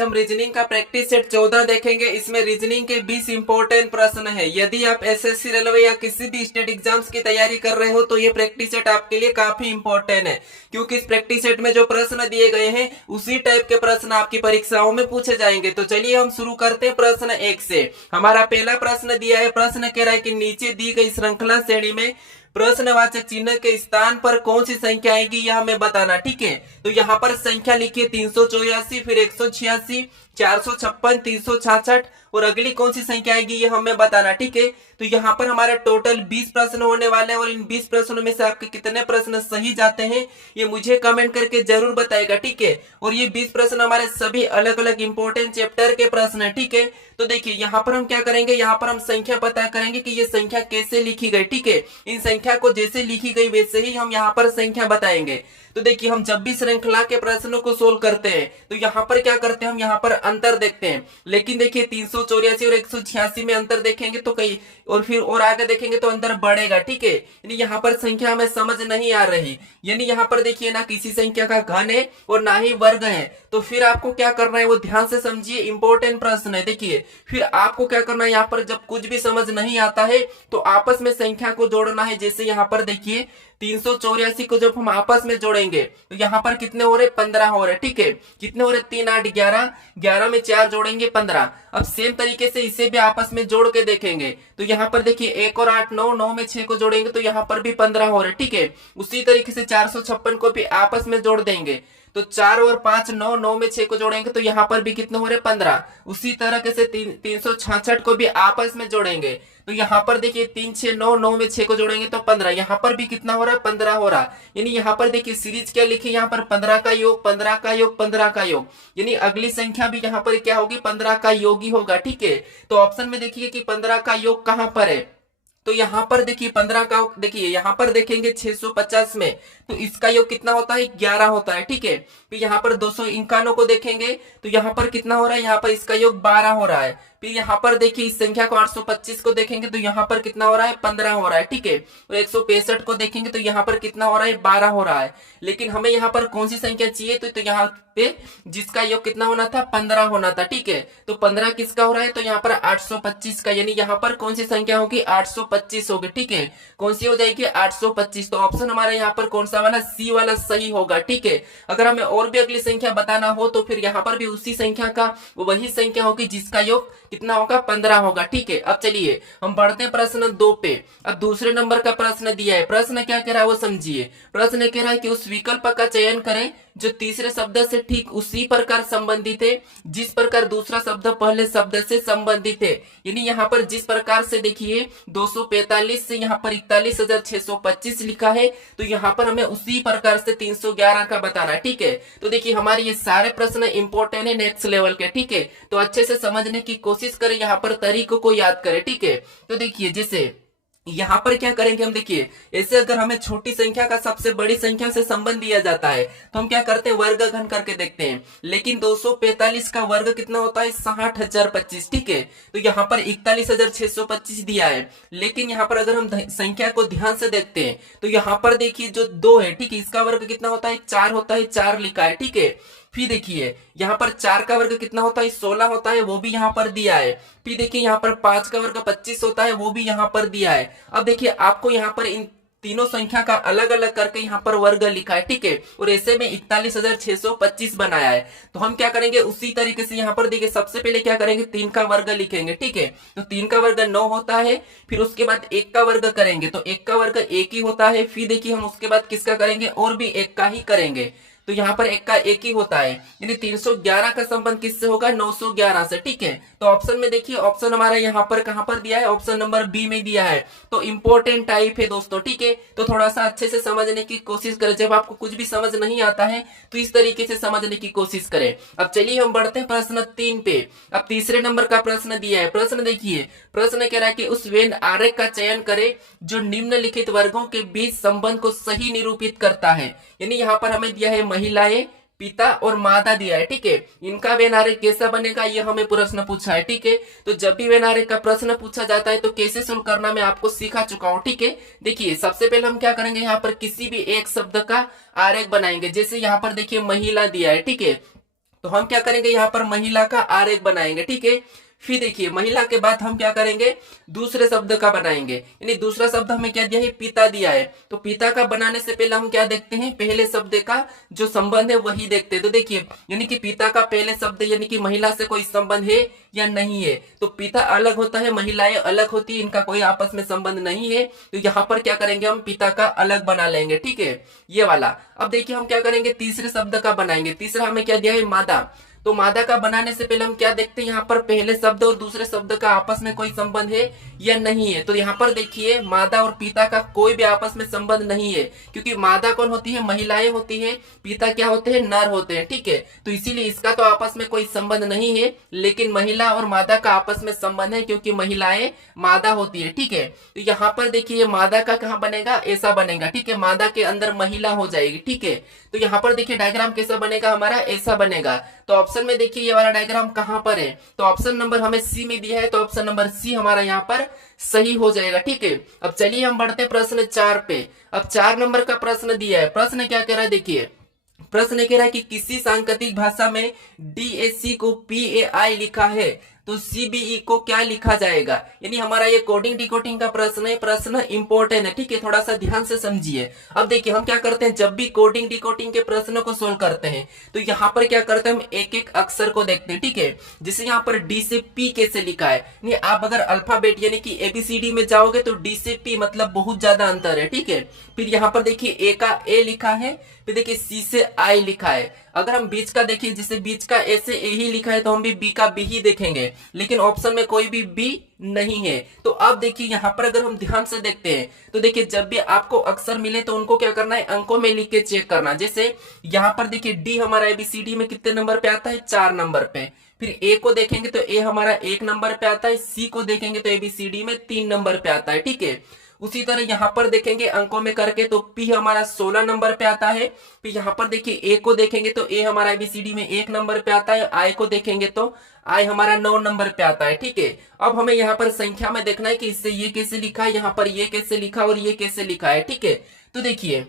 हम रीजनिंग का practice set 14 देखेंगे। इसमें रीजनिंग के 20 इंपॉर्टेंट प्रश्न है। यदि आप एसएससी रेलवे या किसी भी स्टेट एग्जाम्स की तैयारी कर रहे हो तो ये प्रैक्टिस सेट आपके लिए काफी इंपॉर्टेंट है, क्योंकि इस प्रैक्टिस सेट में जो प्रश्न दिए गए हैं उसी टाइप के प्रश्न आपकी परीक्षाओं में पूछे जाएंगे। तो चलिए हम शुरू करते हैं प्रश्न 1 से। हमारा पहला प्रश्न दिया है। प्रश्न कह रहा है कि नीचे दी गई श्रृंखला श्रेणी में प्रश्नवाचक चिन्ह के स्थान पर कौन सी संख्या आएगी यह हमें बताना। ठीक है, तो यहाँ पर संख्या लिखिए 384, फिर 186, 456, 366 और अगली कौन सी संख्या आएगी ये हमें बताना। ठीक है, तो यहाँ पर हमारा टोटल 20 प्रश्न होने वाले हैं और इन 20 प्रश्नों में से आपके कितने प्रश्न सही जाते हैं ये मुझे कमेंट करके जरूर बताएगा। ठीक है, और ये 20 प्रश्न हमारे सभी अलग अलग इंपॉर्टेंट चैप्टर के प्रश्न है। ठीक है, तो देखिए यहाँ पर हम क्या करेंगे, यहाँ पर हम संख्या पता करेंगे कि ये संख्या कैसे लिखी गई। ठीक है, इन संख्या को जैसे लिखी गई वैसे ही हम यहाँ पर संख्या बताएंगे। तो देखिए हम जब भी श्रृंखला के प्रश्नों को सोल्व करते हैं तो यहाँ पर क्या करते हैं, हम यहाँ पर अंतर देखते हैं। लेकिन देखिए 384 और 186 में अंतर देखेंगे तो कई और फिर और आगे देखेंगे तो अंतर बढ़ेगा। ठीक है, यानी यहाँ पर संख्या हमें समझ नहीं आ रही। यानी यहाँ पर देखिए ना किसी संख्या का घन है और ना ही वर्ग है। तो फिर आपको क्या करना है वो ध्यान से समझिए, इंपॉर्टेंट प्रश्न है। देखिए फिर आपको क्या करना है, यहाँ पर जब कुछ भी समझ नहीं आता है तो आपस में संख्या को जोड़ना है। जैसे यहाँ पर देखिए 384 को जब हम आपस में जोड़ेंगे तो यहाँ पर कितने हो रहे, 15 हो रहे। ठीक है, कितने हो रहे, 3 8 11, 11 में 4 जोड़ेंगे 15। अब सेम तरीके से इसे भी आपस में जोड़ के देखेंगे तो यहाँ पर देखिए 1 और 8 9, 9 में 6 को जोड़ेंगे तो यहाँ पर भी 15 हो रहे। ठीक है, उसी तरीके से 456 को भी आपस में जोड़ देंगे तो 4 और 5 9, 9 में 6 को जोड़ेंगे तो यहाँ पर भी कितने हो रहे, 15। उसी तरह से 366 को भी आपस में जोड़ेंगे तो यहाँ पर देखिए 3 6 9, 9 में 6 को जोड़ेंगे तो 15। यहाँ पर भी कितना हो रहा है, 15 हो रहा। यानी यहाँ पर देखिए सीरीज क्या लिखी, यहाँ पर 15 का योग, 15 का योग, 15 का योग, यानी अगली संख्या भी यहाँ पर क्या होगी, 15 का योग ही होगा। ठीक है, तो ऑप्शन में देखिए कि 15 का योग कहाँ पर है, तो यहाँ पर देखिए 15 का, देखिए यहाँ पर देखेंगे 650 में तो इसका योग कितना होता है, 11 होता है। ठीक है, फिर यहाँ पर 251 को देखेंगे तो यहाँ पर कितना हो रहा है, यहाँ पर इसका योग 12 हो रहा है। फिर यहाँ पर देखिए इस संख्या को 825 को देखेंगे तो यहाँ पर कितना हो रहा है, 15 हो रहा है। ठीक है, और 165 को देखेंगे तो यहाँ पर कितना हो रहा है, 12 हो रहा है। लेकिन हमें यहाँ पर कौन सी संख्या चाहिए, तो यहाँ पे जिसका योग कितना होना था, 15 होना था। ठीक है, तो 15 किसका हो रहा है, तो यहाँ पर 825 का, यानी यहाँ पर कौन सी संख्या होगी, 825 होगी। ठीक है, कौन सी हो जाएगी, 825। तो ऑप्शन हमारा यहाँ पर कौन सा वाला, सी वाला सही होगा। ठीक है, अगर हमें और भी अगली संख्या बताना हो तो फिर यहाँ पर भी उसी संख्या का वही संख्या होगी जिसका योग कितना होगा, 15 होगा। ठीक है, अब चलिए हम बढ़ते हैं प्रश्न 2 पे। अब दूसरे नंबर का प्रश्न दिया है। प्रश्न क्या कह रहा है वो समझिए। प्रश्न कह रहा है कि उस विकल्प का चयन करें जो तीसरे शब्द से ठीक उसी प्रकार संबंधित है जिस प्रकार दूसरा शब्द पहले शब्द से संबंधित है। यानी यहाँ पर जिस प्रकार से देखिए 245 से यहाँ पर 41,625 लिखा है तो यहाँ पर हमें उसी प्रकार से 311 का बताना है। ठीक है, तो देखिए हमारे ये सारे प्रश्न इंपॉर्टेंट है, नेक्स्ट लेवल के। ठीक है, तो अच्छे से समझने की कोशिश करें, यहाँ पर तरीकों को याद करें। ठीक है, तो देखिए जैसे यहाँ पर क्या करेंगे हम, देखिए ऐसे अगर हमें छोटी संख्या का सबसे बड़ी संख्या से संबंध दिया जाता है तो हम क्या करते हैं, वर्ग घन करके देखते हैं। लेकिन 245 का वर्ग कितना होता है, 60,025। ठीक है, तो यहाँ पर 41,625 दिया है। लेकिन यहाँ पर अगर हम संख्या को ध्यान से देखते हैं तो यहाँ पर देखिए जो 2 है, ठीक है, इसका वर्ग कितना होता है, 4 होता है, 4 लिखा है। ठीक है, फिर देखिए यहाँ पर 4 का वर्ग कितना होता है, 16 होता है, वो भी यहाँ पर दिया है। फिर देखिए यहाँ पर 5 का वर्ग 25 होता है, वो भी यहाँ पर दिया है। अब देखिए आपको यहाँ पर इन तीनों संख्या का अलग अलग करके यहाँ पर वर्ग लिखा है। ठीक है, और ऐसे में 41,625 बनाया है। तो हम क्या करेंगे, उसी तरीके से यहाँ पर देखिए सबसे पहले क्या करेंगे, 3 का वर्ग लिखेंगे। ठीक है, तो 3 का वर्ग 9 होता है। फिर उसके बाद 1 का वर्ग करेंगे तो 1 का वर्ग 1 ही होता है। फिर देखिए हम उसके बाद किसका करेंगे, और भी 1 का ही करेंगे तो यहाँ पर 1 का 1 ही होता है। यानी 311 का संबंध किससे होगा, 911 से। ठीक है, तो ऑप्शन में देखिए ऑप्शन हमारा यहाँ पर कहां पर दिया है, ऑप्शन नंबर बी में दिया है। तो इंपॉर्टेंट टाइप है दोस्तों। ठीक है, तो थोड़ा सा अच्छे से समझने की कोशिश करें। जब आपको कुछ भी समझ नहीं आता है तो इस तरीके से समझने की कोशिश करें। अब चलिए हम बढ़ते हैं प्रश्न 3 पे। अब तीसरे नंबर का प्रश्न दिया है। प्रश्न देखिए, प्रश्न कह रहा है कि उस वेन आरेख का चयन करें जो निम्नलिखित वर्गों के बीच संबंध को सही निरूपित करता है। यानी यहाँ पर हमें दिया है महिलाएं, पिता और माता दिया है। ठीक है, इनका वेन आरेख कैसा बनेगा ये हमें प्रश्न पूछा है। ठीक है, तो जब भी वेन आरेख का प्रश्न पूछा जाता है तो कैसे सोल्व करना मैं आपको सिखा चुका हूँ। ठीक है, देखिए सबसे पहले हम क्या करेंगे, यहाँ पर किसी भी एक शब्द का आरेख बनाएंगे। जैसे यहाँ पर देखिए महिला दिया है। ठीक है, तो हम क्या करेंगे, यहाँ पर महिला का आरेख बनाएंगे, ठीक है। फिर देखिए महिला के बाद हम क्या करेंगे, दूसरे शब्द का बनाएंगे, यानी दूसरा शब्द हमें क्या दिया है, पिता दिया है। तो पिता का बनाने से पहले हम क्या देखते हैं, पहले शब्द का जो संबंध है वही देखते हैं। तो देखिए यानी कि पिता का पहले शब्द यानी कि महिला से कोई संबंध है या नहीं है। तो पिता अलग होता है, महिलाएं अलग होती है, इनका कोई आपस में संबंध नहीं है। तो यहाँ पर क्या करेंगे, हम पिता का अलग बना लेंगे, ठीक है, ये वाला। अब देखिए हम क्या करेंगे, तीसरे शब्द का बनाएंगे। तीसरा हमें क्या दिया है, मादा। तो मादा का बनाने से पहले हम क्या देखते हैं, यहाँ पर पहले शब्द और दूसरे शब्द का आपस में कोई संबंध है या नहीं है। तो यहाँ पर देखिए मादा और पिता का कोई भी आपस में संबंध नहीं है, क्योंकि मादा कौन होती है, महिलाएं होती है, पिता क्या होते हैं, नर होते हैं, ठीक है। तो इसीलिए इसका तो आपस में कोई संबंध नहीं है, लेकिन महिला और मादा का आपस में संबंध है, क्योंकि महिलाएं मादा होती है, ठीक है। तो यहाँ पर देखिए मादा का कहाँ बनेगा, ऐसा बनेगा, ठीक है, मादा के अंदर महिला हो जाएगी, ठीक है। तो यहाँ पर देखिए डायग्राम कैसा बनेगा हमारा, ऐसा बनेगा। तो ऑप्शन में देखिए ये वाला डायग्राम कहां पर है, तो ऑप्शन नंबर हमें सी में दिया है, तो ऑप्शन नंबर सी हमारा यहाँ पर सही हो जाएगा, ठीक है। अब चलिए हम बढ़ते हैं प्रश्न 4 पे। अब 4 नंबर का प्रश्न दिया है। प्रश्न क्या कह रहा है, देखिए प्रश्न कह रहा है कि किसी सांकेतिक भाषा में डीएसी को पीएआई लिखा है तो सीबीई को क्या लिखा जाएगा। यानी हमारा ये कोडिंग डिकोडिंग का प्रश्न है, प्रश्न इंपॉर्टेंट है, ठीक है, थोड़ा सा ध्यान से समझिए। अब देखिए हम क्या करते हैं, जब भी कोडिंग डिकोडिंग के प्रश्नों को सोल्व करते हैं तो यहाँ पर क्या करते हैं, हम एक एक अक्षर को देखते हैं, ठीक है। जैसे यहाँ पर डी से पी कैसे लिखा है, नहीं आप अगर अल्फाबेट यानी कि एबीसीडी में जाओगे तो डी से पी मतलब बहुत ज्यादा अंतर है, ठीक है। फिर यहाँ पर देखिए ए का ए लिखा है, फिर देखिए सी से आई लिखा है। अगर हम बीच का देखिए, जैसे बीच का ए से ए ही लिखा है तो हम भी बी का बी ही देखेंगे, लेकिन ऑप्शन में कोई भी बी नहीं है। तो अब देखिए यहाँ पर अगर हम ध्यान से देखते हैं तो देखिए जब भी आपको अक्षर मिले तो उनको क्या करना है, अंकों में लिख के चेक करना। जैसे यहाँ पर देखिए डी हमारा एबीसीडी में कितने नंबर पे आता है, 4 नंबर पे। फिर ए को देखेंगे तो ए हमारा 1 नंबर पे आता है, सी को देखेंगे तो एबीसीडी में 3 नंबर पे आता है, ठीक है। उसी तरह यहाँ पर देखेंगे अंकों में करके तो पी हमारा 16 नंबर पे आता है। फिर यहाँ पर देखिए ए को देखेंगे तो ए हमारा एबीसीडी में 1 नंबर पे आता है, आई को देखेंगे तो आई हमारा 9 नंबर पे आता है, ठीक है। अब हमें यहाँ पर संख्या में देखना है कि इससे ये कैसे लिखा है, यहाँ पर ये कैसे लिखा और ये कैसे लिखा है, ठीक है। तो देखिए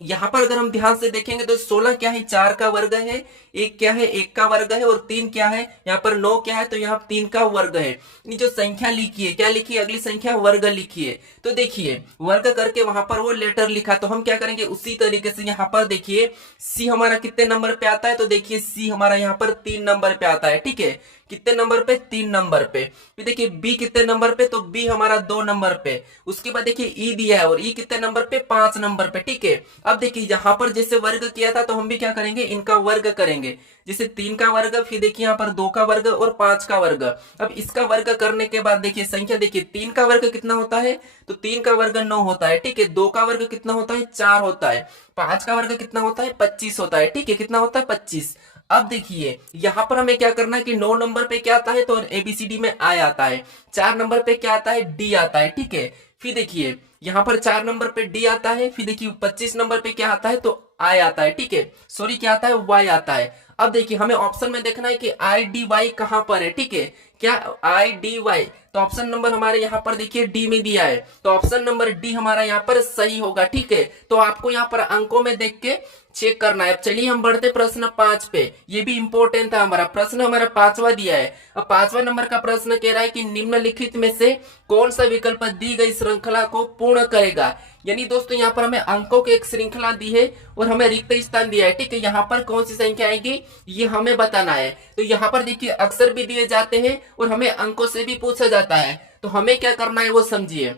यहाँ पर अगर हम ध्यान से देखेंगे तो 16 क्या है, 4 का वर्ग है, 1 क्या है, 1 का वर्ग है, और 3 क्या है, यहाँ पर 9 क्या है, तो यहाँ 3 का वर्ग है। जो संख्या लिखी है, क्या लिखी है, अगली संख्या वर्ग लिखी है। तो देखिए वर्ग करके वहां पर वो लेटर लिखा, तो हम क्या करेंगे उसी तरीके से यहाँ पर देखिए सी हमारा कितने नंबर पे आता है, तो देखिए सी हमारा यहाँ पर 3 नंबर पे आता है, ठीक है। कितने नंबर पे, 3 नंबर पे। फिर देखिए बी कितने नंबर पे, तो बी हमारा 2 नंबर पे। उसके बाद देखिए ई दिया है और ई कितने नंबर पे, 5 नंबर पे, ठीक है। अब देखिए यहाँ पर जैसे वर्ग किया था तो हम भी क्या करेंगे, इनका वर्ग करेंगे। जैसे 3 का वर्ग, फिर देखिए यहाँ पर 2 का वर्ग और 5 का वर्ग। अब इसका वर्ग करने के बाद देखिए संख्या देखिए 3 का वर्ग कितना होता है, तो 3 का वर्ग 9 होता है, ठीक है। 2 का वर्ग कितना होता है, 4 होता है। 5 का वर्ग कितना होता है, 25 होता है, ठीक है। कितना होता है, 25। अब देखिए यहाँ पर हमें क्या करना है कि 9 नंबर पे क्या आता है, तो एबीसीडी में आई आता है। 4 नंबर पे क्या आता है, डी आता है, ठीक है। फिर देखिए यहाँ पर 4 नंबर पे डी आता है, फिर देखिए 25 नंबर पे क्या आता है, तो आई आता है, ठीक है। सॉरी क्या आता है, वाई आता है। अब देखिए हमें ऑप्शन में देखना है कि आई डी वाई कहां पर है, ठीक है। क्या आई डी वाई, तो ऑप्शन नंबर हमारे यहाँ पर देखिए डी में दिया है, तो ऑप्शन नंबर डी हमारा यहाँ पर सही होगा, ठीक है। तो आपको यहाँ पर अंकों में देख के चेक करना है। अब चलिए हम बढ़ते प्रश्न 5 पे, ये भी इंपॉर्टेंट था हमारा प्रश्न, हमारा 5वां दिया है। अब 5वां नंबर का प्रश्न कह रहा है कि निम्नलिखित में से कौन सा विकल्प दी गई श्रृंखला को पूर्ण करेगा। यानी दोस्तों यहाँ पर हमें अंकों की एक श्रृंखला दी है और हमें रिक्त स्थान दिया है, ठीक है। यहाँ पर कौन सी संख्या आएगी ये हमें बताना है। तो यहाँ पर देखिए अक्षर भी दिए जाते हैं और हमें अंकों से भी पूछा जाता है, तो हमें क्या करना है वो समझिए।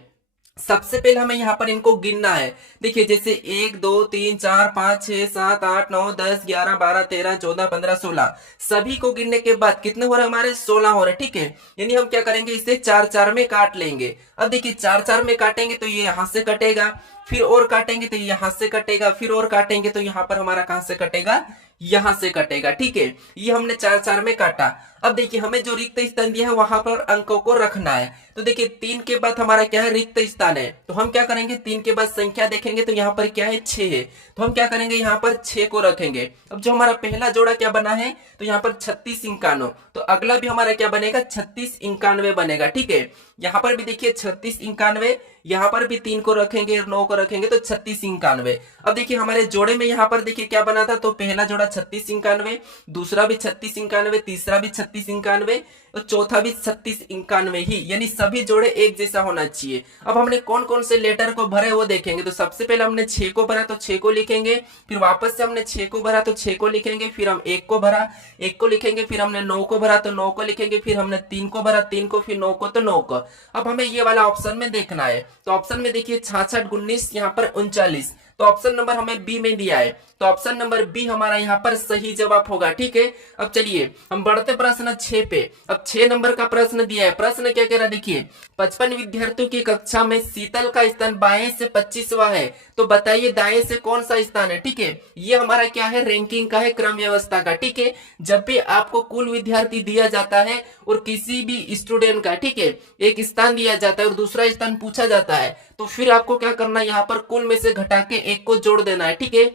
सबसे पहले हमें यहाँ पर इनको गिनना है। देखिए जैसे 1 2 3 4 5 6 7 8 9 10 11 12 13 14 15 16 सभी को गिनने के बाद कितने हो रहे हमारे, 16 हो रहे, ठीक है। यानी हम क्या करेंगे, इसे 4 4 में काट लेंगे। अब देखिए 4 4 में काटेंगे तो ये यहाँ से कटेगा, फिर और काटेंगे तो यहाँ से कटेगा, फिर और काटेंगे तो यहाँ पर हमारा कहां से कटेगा, यहां से कटेगा, ठीक है। ये हमने 4 4 में काटा। अब देखिए हमें जो रिक्त स्थान दिया है वहां पर अंकों को रखना है। तो देखिए 3 के बाद हमारा क्या है, रिक्त स्थान है, तो हम क्या करेंगे 3 के बाद संख्या देखेंगे तो यहाँ पर क्या है, 6 है, तो हम क्या करेंगे यहाँ पर 6 को रखेंगे। अब जो हमारा पहला जोड़ा क्या बना है, तो यहाँ पर 36 51, तो अगला भी हमारा क्या बनेगा, 36 91 बनेगा, ठीक है। यहाँ पर भी देखिए 36 91, यहाँ पर भी 3 को रखेंगे और 9 को रखेंगे तो 36 91। अब देखिए हमारे जोड़े में यहाँ पर देखिए क्या बना था, तो पहला जोड़ा होगा 3691, दूसरा भी 3691, तीसरा भी 3691 और चौथा भी 3691 ही, यानी सभी जोड़े एक जैसा होना चाहिए। अब हमने कौन कौन से लेटर को भरे वो देखेंगे। तो सबसे पहले हमने 6 को भरा तो 6 को लिखेंगे, फिर वापस से हमने 6 को भरा तो 6 को लिखेंगे, फिर हम 1 को भरा 1 को लिखेंगे, फिर हमने 9 को भरा तो 9 को लिखेंगे, फिर हमने 3 को भरा 3 को, फिर 9 को तो 9 को। अब हमें ये वाला ऑप्शन में देखना है। तो ऑप्शन में देखिए 66 19, यहाँ पर 39, तो ऑप्शन नंबर हमें बी में दिया है, तो ऑप्शन नंबर बी हमारा यहाँ पर सही जवाब होगा। ठीक है, अब चलिए हम बढ़ते प्रश्न 6 पे। अब 6 नंबर का प्रश्न दिया है। प्रश्न क्या कह रहा है देखिए, 55 विद्यार्थियों की कक्षा में शीतल का स्थान बाएं से 25वां है, तो बताइए दाएं से कौन सा स्थान है। ठीक है, ये हमारा क्या है, रैंकिंग का है, क्रम व्यवस्था का। ठीक है, जब भी आपको कुल विद्यार्थी दिया जाता है और किसी भी स्टूडेंट का, ठीक है, एक स्थान दिया जाता है और दूसरा स्थान पूछा जाता है, तो फिर आपको क्या करना है, यहाँ पर कुल में से घटा के एक को जोड़ देना है। ठीक है,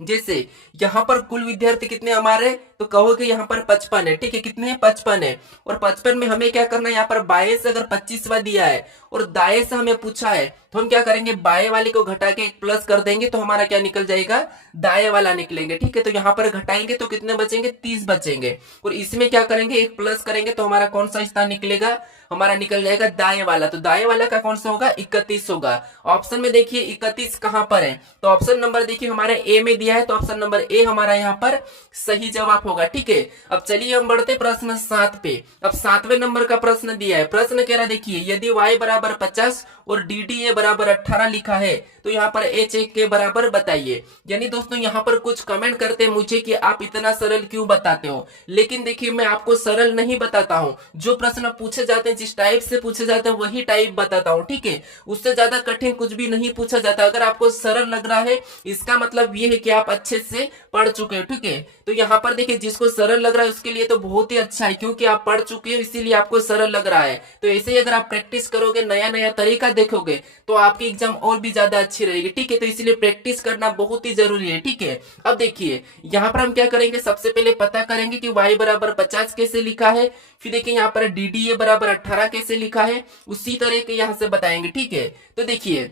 जैसे यहाँ पर कुल विद्यार्थी कितने हमारे, तो कहोगे यहाँ पर 55 है। ठीक है, कितने हैं, 55 है, और 55 में हमें क्या करना है, यहाँ पर बाएं से अगर 25वां दिया है और दाएं से हमें पूछा है, तो हम क्या करेंगे, बाएं वाले को घटा के एक प्लस कर देंगे, तो हमारा क्या निकल जाएगा, दाएं वाला निकलेंगे। ठीक है, तो यहाँ पर घटाएंगे तो कितने बचेंगे, 30 बचेंगे, और इसमें क्या करेंगे, एक प्लस करेंगे, तो हमारा कौन सा स्थान निकलेगा, हमारा निकल जाएगा दाएं वाला। तो दाएं वाला का कौन सा होगा, 31 होगा। ऑप्शन में देखिए 31 कहां पर है, तो ऑप्शन नंबर देखिए हमारे ए में दिया है, तो ऑप्शन नंबर ए हमारा यहाँ पर सही जवाब होगा। ठीक है, अब चलिए हम बढ़ते प्रश्न 7 पे। अब 7वें नंबर का प्रश्न दिया है। प्रश्न कह रहा देखिए, यदि y बराबर 50 और DDA बराबर 18 लिखा है, तो यहाँ पर h के बराबर बताइए। यानी दोस्तों यहाँ पर कुछ कमेंट करते हैं मुझे कि आप इतना सरल क्यों बताते हो, लेकिन देखिए मैं आपको सरल नहीं बताता हूँ। जो प्रश्न पूछे जाते हैं, जिस टाइप से पूछे जाते हैं, वही टाइप बताता हूँ। ठीक है, उससे ज्यादा कठिन कुछ भी नहीं पूछा जाता। अगर आपको सरल लग रहा है, इसका मतलब ये है कि आप अच्छे से पढ़ चुके हो। ठीक है, तो यहाँ पर देखिए जिसको सरल लग रहा है उसके लिए तो बहुत ही अच्छा है, क्योंकि आप पढ़ चुके हो इसीलिए आपको सरल लग रहा है। तो ऐसे ही अगर आप प्रैक्टिस करोगे, नया नया तरीका देखोगे, तो आपकी एग्जाम और भी ज्यादा अच्छी रहेगी। ठीक है, तो इसलिए प्रैक्टिस करना बहुत ही जरूरी है। ठीक है, अब देखिए यहाँ पर हम क्या करेंगे, सबसे पहले पता करेंगे कि y बराबर 50 कैसे लिखा है, फिर देखिए यहाँ पर DDA बराबर 18 कैसे लिखा है, उसी तरह के यहाँ से बताएंगे। ठीक है, तो देखिए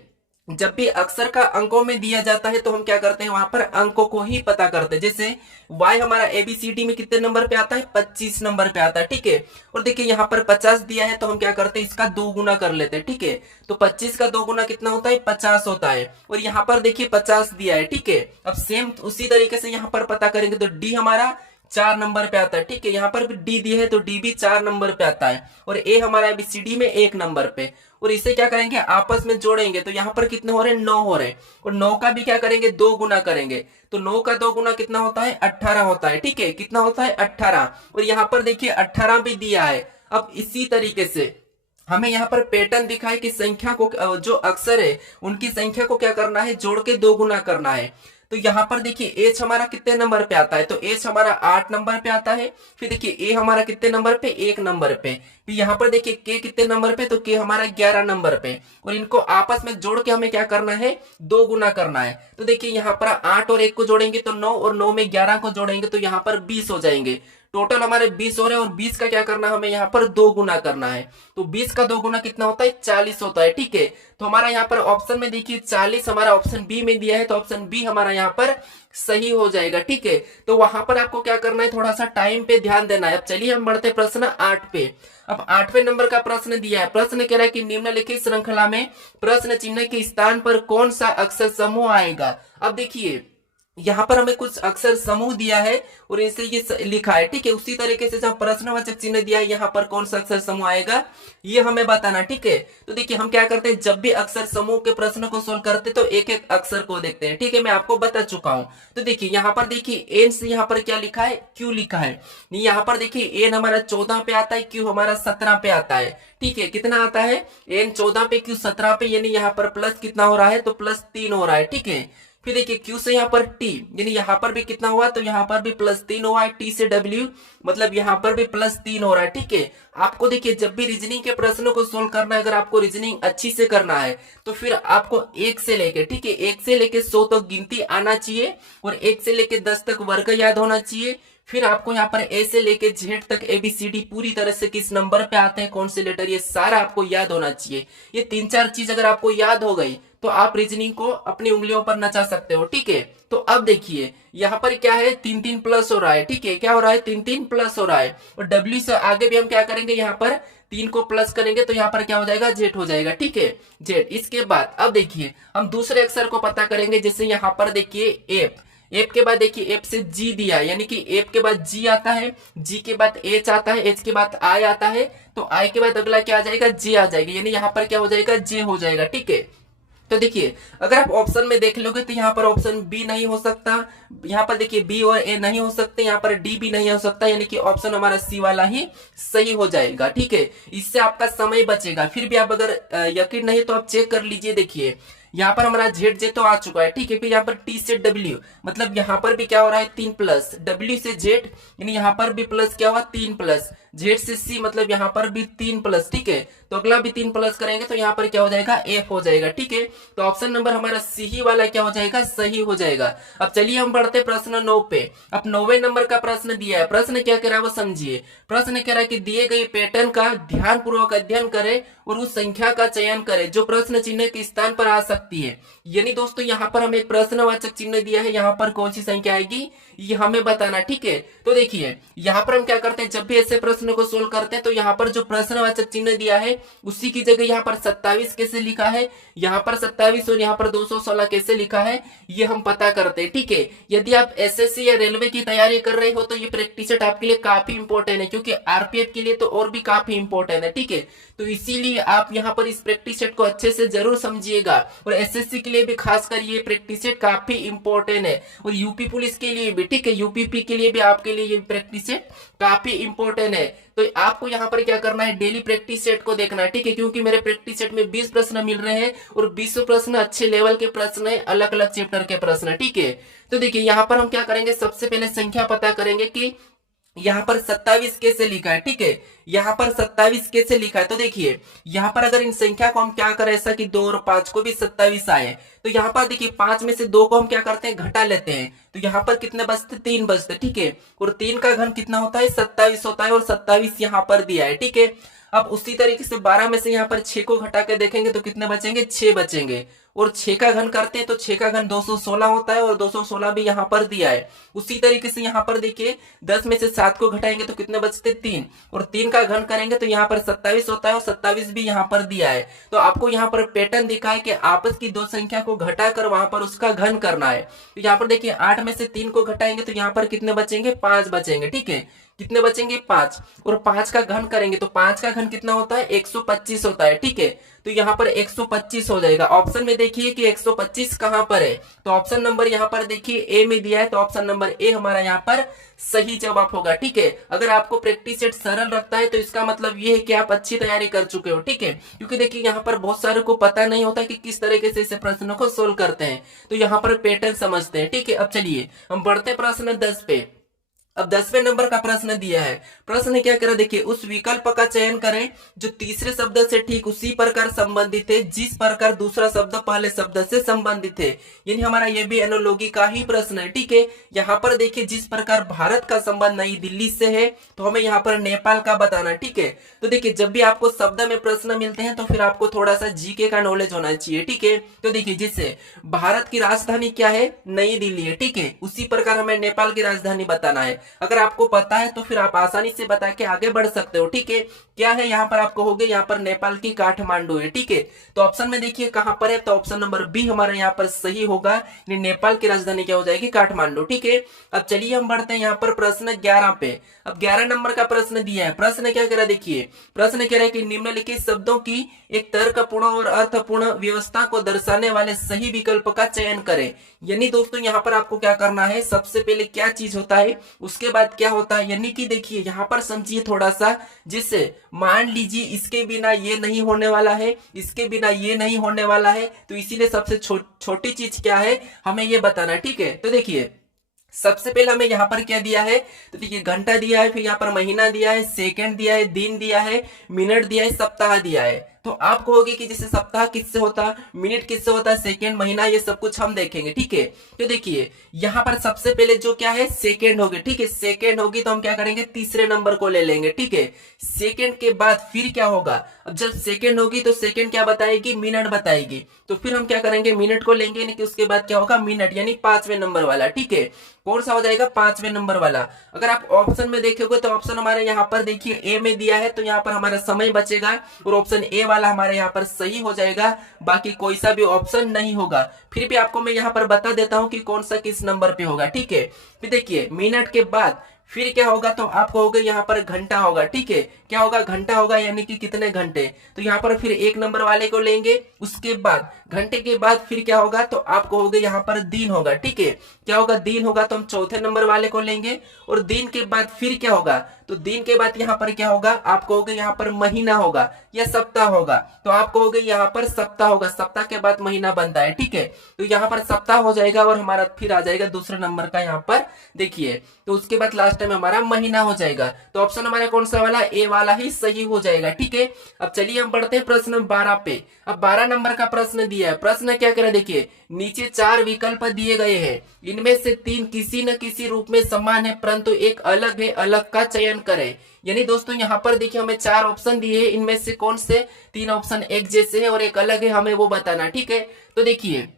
जब भी अक्षर का अंकों में दिया जाता है, तो हम क्या करते हैं, वहां पर अंकों को ही पता करते हैं। जैसे y हमारा ABCD में कितने नंबर पे आता है, 25 नंबर पे आता है। ठीक है, और देखिए यहाँ पर 50 दिया है, तो हम क्या करते हैं, इसका 2 गुना कर लेते हैं। ठीक है, तो 25 का 2 गुना कितना होता है, 50 होता है, और यहाँ पर देखिए 50 दिया है। ठीक है, अब सेम उसी तरीके से यहाँ पर पता करेंगे, तो D हमारा 4 नंबर पे आता है। ठीक है, यहाँ पर भी डी दिया है, तो डी भी 4 नंबर पे आता है, और ए हमारा ABCD में 1 नंबर पे। और इसे क्या करेंगे, आपस में जोड़ेंगे, तो यहाँ पर कितने हो रहे हैं, 9 हो रहे हैं, और 9 का भी क्या करेंगे, 2 गुना करेंगे, तो 9 का 2 गुना कितना होता है, 18 होता है। ठीक है, कितना होता है, 18, और यहाँ पर देखिए 18 भी दिया है। अब इसी तरीके से हमें यहाँ पर पैटर्न दिखाए कि संख्या को, जो अक्षर है उनकी संख्या को क्या करना है, जोड़ के 2 गुना करना है। तो यहाँ पर देखिए एच हमारा कितने नंबर पे आता है, तो एच हमारा 8 नंबर पे आता है। फिर देखिए ए हमारा कितने नंबर पे, 1 नंबर पे। फिर यहाँ पर देखिए के कितने नंबर पे, तो के हमारा 11 नंबर पे, और इनको आपस में जोड़ के हमें क्या करना है, 2 गुना करना है। तो देखिए यहाँ पर 8 और 1 को जोड़ेंगे तो 9, और 9 में 11 को जोड़ेंगे तो यहाँ पर 20 हो जाएंगे। टोटल हमारे 20 हो रहे हैं, और 20 का क्या करना है, हमें यहाँ पर 2 गुना करना है। तो 20 का 2 गुना कितना होता है, 40 होता है। ठीक है, तो हमारा यहाँ पर ऑप्शन में देखिए 40 हमारा ऑप्शन बी में दिया है, तो ऑप्शन बी हमारा यहाँ पर सही हो जाएगा। ठीक है, तो वहां पर आपको क्या करना है, थोड़ा सा टाइम पे ध्यान देना है। अब चलिए हम बढ़ते प्रश्न 8 पे। अब 8वें नंबर का प्रश्न दिया है। प्रश्न कह रहा है कि निम्नलिखित श्रृंखला में प्रश्न चिन्ह के स्थान पर कौन सा अक्षर समूह आएगा। अब देखिए यहाँ पर हमें कुछ अक्षर समूह दिया है और इनसे ये लिखा है। ठीक है, उसी तरीके से जहाँ प्रश्नवाचक चिन्ह दिया है, यहाँ पर कौन सा अक्षर समूह आएगा ये हमें बताना। ठीक है, तो देखिए हम क्या करते हैं, जब भी अक्षर समूह के प्रश्न को सोल्व करते हैं तो एक एक अक्षर को देखते हैं। ठीक है, मैं आपको बता चुका हूँ। तो देखिए यहाँ पर देखिए एन से यहाँ पर क्या लिखा है, क्यू लिखा है। यहाँ पर देखिए एन हमारा 14 पे आता है, क्यू हमारा 17 पे आता है। ठीक है, कितना आता है, एन 14 पे, क्यू 17 पे, यानी यहाँ पर प्लस कितना हो रहा है, तो +3 हो रहा है। ठीक है, फिर देखिए Q से यहाँ पर T, यानी यहाँ पर भी कितना हुआ, तो यहाँ पर भी +3 हुआ है। T से W, मतलब यहाँ पर भी +3 हो रहा है। ठीक है, आपको देखिए जब भी रीजनिंग के प्रश्नों को सोल्व करना है, अगर आपको रीजनिंग अच्छी से करना है तो फिर आपको 1 से लेके, ठीक है, 1 से लेके 100 तक गिनती आना चाहिए, और 1 से लेके 10 तक वर्ग याद होना चाहिए। फिर आपको यहाँ पर ए से लेके जेड तक ABCD पूरी तरह से किस नंबर पे आते हैं, कौन से लेटर, ये सारा आपको याद होना चाहिए। ये 3-4 चीज अगर आपको याद हो गई तो आप रीजनिंग को अपनी उंगलियों पर नचा सकते हो, ठीक है। तो अब देखिए यहाँ पर क्या है, 3 3 प्लस हो रहा है, ठीक है, क्या हो रहा है, 3 3 प्लस हो रहा है। और डब्ल्यू से आगे भी हम क्या करेंगे, यहाँ पर 3 को प्लस करेंगे तो यहाँ पर क्या हो जाएगा, जेड हो जाएगा, ठीक है, जेड। इसके बाद अब देखिए हम दूसरे अक्षर को पता करेंगे, जैसे यहाँ पर देखिए एफ, एफ के बाद देखिए एफ से जी दिया, यानी कि एफ के बाद जी आता है, जी के बाद एच आता है, एच के बाद आई आता है, तो आई के बाद अगला क्या आ जाएगा, जे आ जाएगा, यानी यहाँ पर क्या हो जाएगा, जे हो जाएगा, ठीक है। तो देखिए अगर आप ऑप्शन में देख लोगे तो यहाँ पर ऑप्शन बी नहीं हो सकता, यहाँ पर देखिए बी और ए नहीं हो सकते, यहाँ पर डी भी नहीं हो सकता, यानी कि ऑप्शन हमारा सी वाला ही सही हो जाएगा, ठीक है। इससे आपका समय बचेगा। फिर भी आप अगर यकीन नहीं तो आप चेक कर लीजिए, देखिए यहाँ पर हमारा जेड जे तो आ चुका है, ठीक है। फिर यहाँ पर टी से डब्ल्यू, मतलब यहाँ पर भी क्या हो रहा है, 3 प्लस, डब्ल्यू से जेड यानी यहाँ पर भी प्लस क्या हुआ, 3 प्लस, जेड से सी मतलब यहाँ पर भी 3 प्लस, ठीक है। तो अगला भी 3 प्लस करेंगे तो यहाँ पर क्या हो जाएगा, एफ हो जाएगा, ठीक है। तो ऑप्शन नंबर हमारा सी ही वाला क्या हो जाएगा, सही हो जाएगा। अब चलिए हम बढ़ते प्रश्न 9 पे। अब 9वें नंबर का प्रश्न दिया है। प्रश्न क्या कह रहा है वो समझिए। प्रश्न कह रहा है कि दिए गए पैटर्न का ध्यान पूर्वक अध्ययन करें और उस संख्या का चयन करें जो प्रश्न चिन्ह के स्थान पर आ सकती है। यानी दोस्तों यहाँ पर हमें एक प्रश्नवाचक चिन्ह दिया है, यहाँ पर कौन सी संख्या आएगी ये हमें बताना, ठीक है। तो देखिए यहाँ पर हम क्या करते हैं, जब भी ऐसे प्रश्न को सोल्व करते हैं तो यहाँ पर जो प्रश्नवाचक चिन्ह दिया है उसी की जगह यहाँ पर 27 कैसे लिखा है, यहाँ पर 27 और यहाँ पर 216 कैसे लिखा है, ये हम पता करते हैं, ठीक है। यदि आप एसएससी या रेलवे की तैयारी कर रहे हो तो ये प्रैक्टिस सेट आपके लिए काफी इंपॉर्टेंट है, क्योंकि आरपीएफ के लिए तो और भी काफी इंपॉर्टेंट है, ठीक है। तो इसीलिए आप यहाँ पर इस प्रैक्टिस सेट को अच्छे से जरूर समझिएगा। और एसएससी के लिए भी खासकर ये प्रैक्टिस सेट काफी इंपॉर्टेंट है, और यूपी पुलिस के लिए भी, ठीक है, यूपीपी के लिए भी आपके लिए ये प्रैक्टिस सेट काफी इंपॉर्टेंट है। तो आपको यहाँ पर क्या करना है, डेली प्रैक्टिस सेट को देखना है, ठीक है, क्योंकि मेरे प्रैक्टिस सेट में 20 प्रश्न मिल रहे हैं और 20 प्रश्न अच्छे लेवल के प्रश्न है, अलग अलग चैप्टर के प्रश्न, ठीक है। तो देखिए यहाँ पर हम क्या करेंगे, सबसे पहले संख्या पता करेंगे कि यहाँ पर 27 कैसे लिखा है, ठीक है, यहाँ पर 27 कैसे लिखा है। तो देखिए यहाँ पर अगर इन संख्या को हम क्या करें, ऐसा कि 2 और 5 को भी 27 आए, तो यहाँ पर देखिए 5 में से 2 को हम क्या करते हैं, घटा लेते हैं, तो यहाँ पर कितने बचते, 3 बचते, ठीक है। और 3 का घन कितना होता है, 27 होता है, और 27 यहाँ पर दिया है, ठीक है। अब उसी तरीके से 12 में से यहाँ पर 6 को घटा के देखेंगे तो कितने बचेंगे, 6 बचेंगे। और 6 का घन करते हैं तो 6 का घन 216 होता है, और 216 भी यहाँ पर दिया है। उसी तरीके से यहाँ पर देखिए 10 में से 7 को घटाएंगे तो कितने बचते, 3, और 3 का घन करेंगे तो यहाँ पर 27 होता है, और 27 भी यहाँ पर दिया है। तो आपको यहाँ पर पैटर्न दिखा है कि आपस की दो संख्या को घटाकर वहां पर उसका घन करना है। तो यहाँ पर देखिए 8 में से 3 को घटाएंगे तो यहाँ पर कितने बचेंगे, 5 बचेंगे, ठीक है। कितने बचेंगे, 5, और 5 का घन करेंगे तो 5 का घन कितना होता है, 125 होता है, ठीक है। तो यहाँ पर 125 हो जाएगा। ऑप्शन में देखिए कि 125 कहां पर है, तो ऑप्शन नंबर यहाँ पर देखिए ए में दिया है, तो ऑप्शन नंबर ए हमारा यहाँ पर सही जवाब होगा, ठीक है। अगर आपको प्रैक्टिस सेट सरल रखता है तो इसका मतलब ये है कि आप अच्छी तैयारी कर चुके हो, ठीक है। क्योंकि देखिए यहाँ पर बहुत सारे को पता नहीं होता कि किस तरीके से इस प्रश्नों को सोल्व करते हैं, तो यहाँ पर पैटर्न समझते हैं, ठीक है। अब चलिए हम बढ़ते प्रश्न 10 पे। अब 10वें नंबर का प्रश्न दिया है। प्रश्न क्या करा, देखिए उस विकल्प का चयन करें जो तीसरे शब्द से ठीक उसी प्रकार संबंधित है जिस प्रकार दूसरा शब्द पहले शब्द से संबंधित है। यानी हमारा ये भी एनालॉजी का ही प्रश्न है, ठीक है। यहाँ पर देखिए जिस प्रकार भारत का संबंध नई दिल्ली से है तो हमें यहाँ पर नेपाल का बताना, ठीक है। तो देखिए जब भी आपको शब्द में प्रश्न मिलते हैं तो फिर आपको थोड़ा सा जीके का नॉलेज होना चाहिए, ठीक है। तो देखिए जैसे भारत की राजधानी क्या है, नई दिल्ली है, ठीक है। उसी प्रकार हमें नेपाल की राजधानी बताना है। अगर आपको पता है तो फिर आप आसानी से बता के आगे बढ़ सकते हो, ठीक है। क्या है यहाँ पर आप कहोगे, यहाँ पर नेपाल की काठमांडू है, ठीक है। तो ऑप्शन में देखिए कहां पर है, तो ऑप्शन नंबर बी हमारा यहाँ पर सही होगा, नेपाल की राजधानी क्या हो जाएगी, काठमांडू, ठीक है। अब चलिए हम बढ़ते हैं यहाँ पर प्रश्न 11 पे। अब 11 नंबर का प्रश्न दिया है। प्रश्न क्या कह रहा है, देखिए प्रश्न कह रहा है कि निम्नलिखित शब्दों की एक तर्कपूर्ण और अर्थपूर्ण व्यवस्था को दर्शाने वाले सही विकल्प का चयन करें। यानी दोस्तों यहाँ पर आपको क्या करना है, सबसे पहले क्या चीज होता है उसके बाद क्या होता है, यानी कि देखिए यहाँ पर समझिए थोड़ा सा, जिससे मान लीजिए इसके बिना ये नहीं होने वाला है, इसके बिना ये नहीं होने वाला है, तो इसीलिए सबसे छोटी चीज क्या है हमें ये बताना, ठीक है। तो देखिए सबसे पहले हमें यहाँ पर क्या दिया है, तो देखिए घंटा दिया है, फिर यहाँ पर महीना दिया है, सेकंड दिया है, दिन दिया है, मिनट दिया है, सप्ताह दिया है। तो आप कहोगे कि जैसे सप्ताह किससे होता, मिनट किससे होता, सेकेंड, महीना, ये सब कुछ हम देखेंगे। ठीक है, तो देखिए यहाँ पर सबसे पहले जो क्या है सेकेंड होगी। ठीक है, सेकेंड होगी तो हम क्या करेंगे तीसरे नंबर को ले लेंगे। ठीक है, सेकेंड के बाद फिर क्या होगा, अब जब सेकेंड होगी तो सेकेंड क्या बताएगी, मिनट बताएगी, तो फिर हम क्या करेंगे मिनट को लेंगे, यानी कि उसके बाद क्या होगा मिनट, यानी पांचवें नंबर वाला। ठीक है, कौन सा हो जाएगा पांचवें नंबर वाला। अगर आप ऑप्शन में देखोगे तो ऑप्शन हमारे यहाँ पर देखिए ए में दिया है, तो यहाँ पर हमारा समय बचेगा और ऑप्शन ए वाला हमारे यहाँ पर सही हो जाएगा, बाकी कोई सा भी ऑप्शन नहीं होगा। फिर भी आपको मैं यहाँ पर बता देता हूँ कि कौन सा किस नंबर पे होगा। ठीक है, फिर देखिए मिनट के बाद फिर क्या होगा, तो आप कहोगे यहाँ पर घंटा होगा। ठीक है, क्या होगा घंटा होगा, यानी कि कितने घंटे, तो यहाँ पर फिर एक नंबर वाले को लेंगे। उसके बाद घंटे के बाद फिर क्या होगा, तो आप कहोगे यहाँ पर दिन होगा। ठीक है, क्या होगा दिन होगा, तो हम चौथे नंबर वाले को लेंगे। और दिन के बाद फिर क्या होगा, तो दिन के बाद यहाँ पर क्या होगा, आप कहोगे यहाँ पर महीना होगा या सप्ताह होगा, तो आप कहोगे यहाँ पर सप्ताह होगा, सप्ताह के बाद महीना बनता है। ठीक है, तो यहाँ पर सप्ताह हो जाएगा और हमारा फिर आ जाएगा दूसरे नंबर का यहाँ पर देखिए, तो उसके बाद लास्ट में हमारा महीना हो जाएगा। तो ऑप्शन हमारा कौन सा वाला, ए वाला ही सही हो जाएगा। ठीक है, अब चलिए हम बढ़ते हैं प्रश्न 12 पे। अब 12 नंबर का प्रश्न दिया है। प्रश्न क्या करे देखिए, नीचे 4 विकल्प दिए गए हैं, इनमें से 3 किसी न किसी रूप में समान है परंतु एक अलग है, अलग का चयन करें। यानी दोस्तों यहाँ पर देखिए हमें 4 ऑप्शन दिए हैं, इनमें से कौन से 3 ऑप्शन एक जैसे हैं और एक अलग है, हमें वो बताना। ठीक है, तो देखिए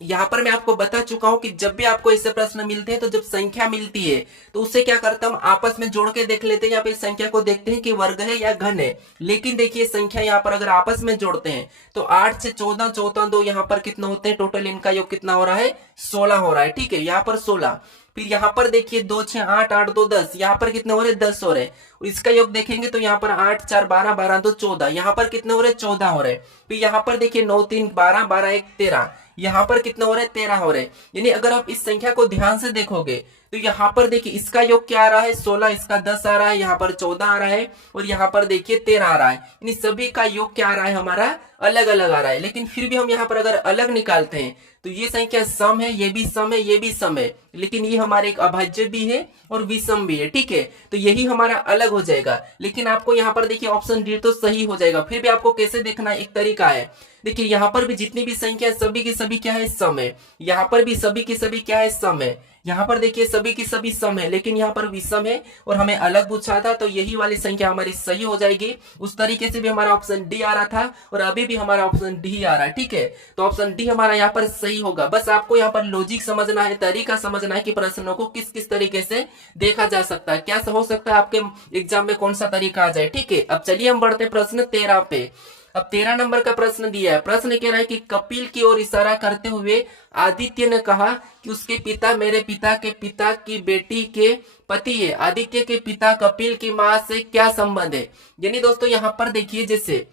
यहाँ पर मैं आपको बता चुका हूं कि जब भी आपको ऐसे प्रश्न मिलते हैं तो जब संख्या मिलती है तो उससे क्या करता हम आपस में जोड़ के देख लेते हैं, या फिर संख्या को देखते हैं कि वर्ग है या घन है। लेकिन देखिए संख्या यहाँ पर अगर आपस में जोड़ते हैं तो 8 से 14, 14 2 यहाँ पर कितना होते हैं, टोटल इनका योग कितना हो रहा है 16 हो रहा है। ठीक है, यहाँ पर 16। फिर यहाँ पर देखिए 2 6 8 8 2 10, यहाँ पर कितने हो रहे 10 हो रहे। और इसका योग देखेंगे तो यहाँ पर 8 4 12 12 2 14, यहाँ पर कितने हो रहे 14 हो रहे। फिर यहाँ पर देखिए 9 3 12 12 1 13, यहाँ पर कितने हो रहे 13 हो रहे। यानी अगर आप इस संख्या को ध्यान से देखोगे तो यहाँ पर देखिए इसका योग क्या आ रहा है 16, इसका 10 आ रहा है, यहाँ पर 14 आ रहा है और यहाँ पर देखिए 13 आ रहा है। यानी सभी का योग क्या आ रहा है हमारा अलग अलग आ रहा है। लेकिन फिर भी हम यहाँ पर अगर अलग निकालते हैं तो ये संख्या सम है, ये भी सम है, ये भी सम है, लेकिन ये हमारे एक अभाज्य भी है और विषम भी है। ठीक है, तो यही हमारा अलग हो जाएगा। लेकिन आपको यहाँ पर देखिए ऑप्शन डी तो सही हो जाएगा। फिर भी आपको कैसे देखना है, एक तरीका है। देखिए यहाँ पर भी जितनी भी संख्या सभी की सभी क्या है सम है, यहाँ पर भी सभी की सभी क्या है सम है, यहाँ पर देखिए सभी की सभी सम है, लेकिन यहाँ पर विषम है और हमें अलग पूछा था, तो यही वाली संख्या हमारी सही हो जाएगी। उस तरीके से भी हमारा ऑप्शन डी आ रहा था और अभी भी हमारा ऑप्शन डी आ रहा है। ठीक है, तो ऑप्शन डी हमारा यहाँ पर सही होगा। बस आपको यहाँ पर लॉजिक समझना है, तरीका समझना है कि प्रश्नों को किस किस तरीके से देखा जा सकता है, क्या हो सकता है आपके एग्जाम में कौन सा तरीका आ जाए। ठीक है, अब चलिए हम बढ़ते प्रश्न 13 पे। अब 13 नंबर का प्रश्न दिया है। प्रश्न कह रहा है कि कपिल की ओर इशारा करते हुए आदित्य ने कहा कि उसके पिता मेरे पिता के पिता की बेटी के पति है। आदित्य के पिता कपिल की मां से क्या संबंध है। यानी दोस्तों यहाँ पर देखिए जैसे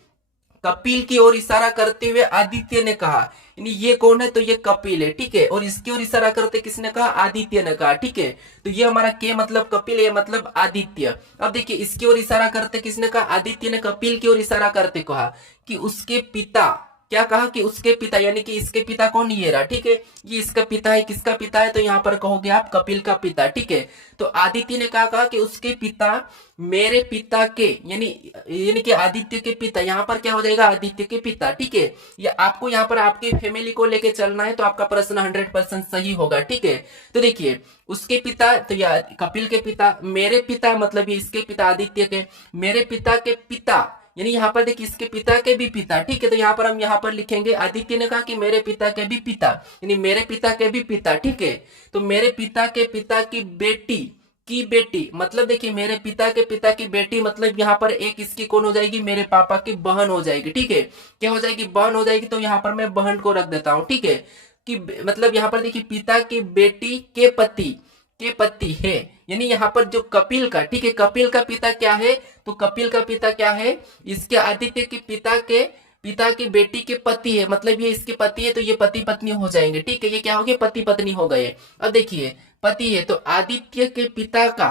कपिल की ओर इशारा करते हुए आदित्य ने कहा, यानी ये कौन है, तो ये कपिल है। ठीक है, और इसकी ओर इशारा करते किसने कहा, आदित्य ने कहा। ठीक है, तो ये हमारा के मतलब कपिल, ये मतलब आदित्य। अब देखिए इसकी ओर इशारा करते किसने कहा, आदित्य ने कपिल की ओर इशारा करते कहा कि उसके पिता, क्या कहा कि उसके पिता, यानी कि इसके पिता कौन, ये रहा। ठीक है, ये इसका पिता है, किसका पिता है, तो यहाँ पर कहोगे आप कपिल का पिता। ठीक है, तो आदित्य ने कहा कि उसके पिता मेरे पिता के, यानी कि आदित्य के पिता, यहाँ पर क्या हो जाएगा आदित्य के पिता। ठीक है, ये आपको यहाँ पर आपकी फैमिली को लेके चलना है, तो आपका प्रश्न 100% सही होगा। ठीक है, तो देखिए उसके पिता, तो या कपिल के पिता, मेरे पिता मतलब ये इसके पिता आदित्य के, मेरे पिता के पिता, यानी यहाँ पर देखिए इसके पिता के भी पिता। ठीक है, तो यहाँ पर हम यहाँ पर लिखेंगे आदित्य ने कहा कि मेरे पिता के भी पिता, यानी मेरे पिता के भी पिता। ठीक है, तो मेरे पिता के पिता की बेटी मतलब देखिए मेरे पिता के पिता की बेटी मतलब यहाँ पर एक इसकी कौन हो जाएगी, मेरे पापा की बहन हो जाएगी। ठीक है, क्या हो जाएगी, बहन हो जाएगी। तो यहाँ पर मैं बहन को रख देता हूँ। ठीक है, कि मतलब यहाँ पर देखिए पिता की बेटी के पति है, यानी यहाँ पर जो कपिल का, ठीक है, कपिल का पिता क्या है, तो कपिल का पिता क्या है, इसके आदित्य के पिता की बेटी के पति है, मतलब ये इसके पति है, तो ये पति पत्नी हो जाएंगे। ठीक है, ये क्या हो गए, पति पत्नी हो गए। अब देखिए पति है तो आदित्य के पिता का,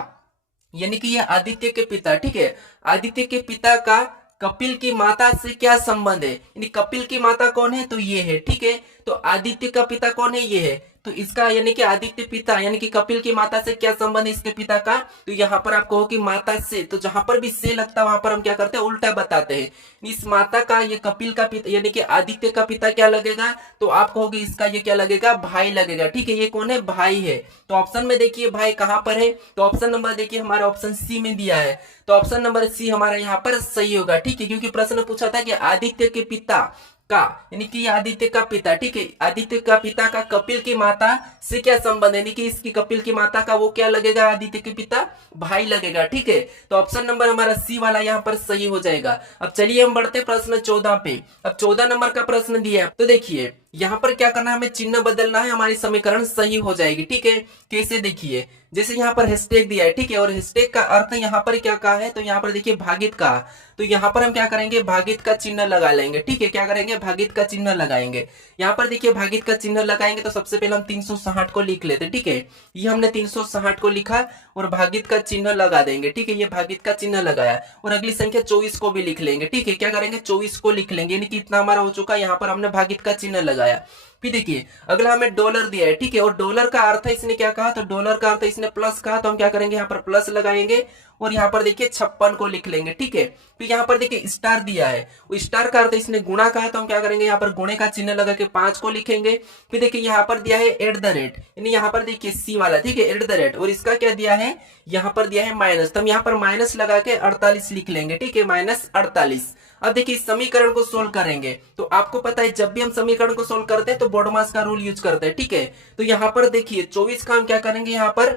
यानी कि ये आदित्य के पिता, ठीक है, आदित्य के पिता का कपिल की माता से क्या संबंध है, यानी कपिल की माता कौन है, तो ये है। ठीक है, तो आदित्य का पिता कौन है, ये है। तो इसका यानी कि आदित्य पिता यानी कि कपिल की माता से क्या संबंध है इसके पिता का, तो यहाँ पर आप कहो कि माता से, तो जहां पर भी से लगता है वहां पर हम क्या करते हैं, उल्टा बताते हैं। इस माता का, ये कपिल का पिता यानी कि आदित्य का पिता क्या लगेगा, तो आप कहोगे इसका ये क्या लगेगा, भाई लगेगा। ठीक है, ये कौन है, भाई है। तो ऑप्शन में देखिए भाई कहां पर है, तो ऑप्शन नंबर देखिए हमारा ऑप्शन सी में दिया है। तो ऑप्शन नंबर सी हमारा यहाँ पर सही होगा। ठीक है, क्योंकि प्रश्न पूछा था कि आदित्य के पिता का यानी कि आदित्य का पिता, ठीक है, आदित्य का पिता का कपिल की माता से क्या संबंध है, यानी कि इसकी कपिल की माता का वो क्या लगेगा, आदित्य के पिता भाई लगेगा। ठीक है, तो ऑप्शन नंबर हमारा सी वाला यहाँ पर सही हो जाएगा। अब चलिए हम बढ़ते प्रश्न 14 पे। अब 14 नंबर का प्रश्न दिया है, तो देखिए यहाँ पर क्या करना है, हमें चिन्ह बदलना है, हमारी समीकरण सही हो जाएगी। ठीक है, कैसे देखिए, जैसे यहाँ पर हैशटैग दिया है, ठीक है, और हैशटैग का अर्थ यहाँ पर क्या कहा है, तो यहाँ पर देखिए भागित का, तो यहाँ पर हम क्या करेंगे, भागित का चिन्ह लगा लेंगे। ठीक है, क्या करेंगे, भागित का चिन्ह लगाएंगे। यहाँ पर देखिए भागित का चिन्ह लगाएंगे तो सबसे पहले हम 360 को लिख लेते हैं। ठीक है, ये हमने 360 को लिखा और भागित का चिन्ह लगा देंगे। ठीक है, ये भागित का चिन्ह लगाया और अगली संख्या 24 को भी लिख लेंगे। ठीक है, क्या करेंगे, 24 को लिख लेंगे, यानी कि इतना हमारा हो चुका है। यहाँ पर हमने भागित का चिन्ह लगाया। फिर देखिए अगला हमें डॉलर दिया है। ठीक है, और डॉलर का अर्थ इसने क्या कहा, तो डॉलर का अर्थ इसने प्लस कहा, तो हम क्या करेंगे, यहाँ पर प्लस लगाएंगे और यहाँ पर देखिए 56 को लिख लेंगे। ठीक है, फिर यहाँ पर देखिए स्टार दिया है, वो स्टार का अर्थ इसने गुणा कहा, तो हम क्या करेंगे, यहाँ पर गुणे का चिन्ह लगा के 5 को लिखेंगे। फिर देखिए यहाँ पर दिया है एट द रेट, यानी यहाँ पर देखिए सी वाला, ठीक है, एट द रेट, और इसका क्या दिया है, यहाँ पर दिया है माइनस, तो हम यहाँ पर माइनस लगा के 48 लिख लेंगे। ठीक है, माइनस 48। अब देखिए इस समीकरण को सोल्व करेंगे, तो आपको पता है जब भी हम समीकरण को सोल्व करते हैं तो BODMAS का रूल यूज करते हैं। ठीक है, तो यहाँ पर देखिए 24 का हम क्या करेंगे, यहाँ पर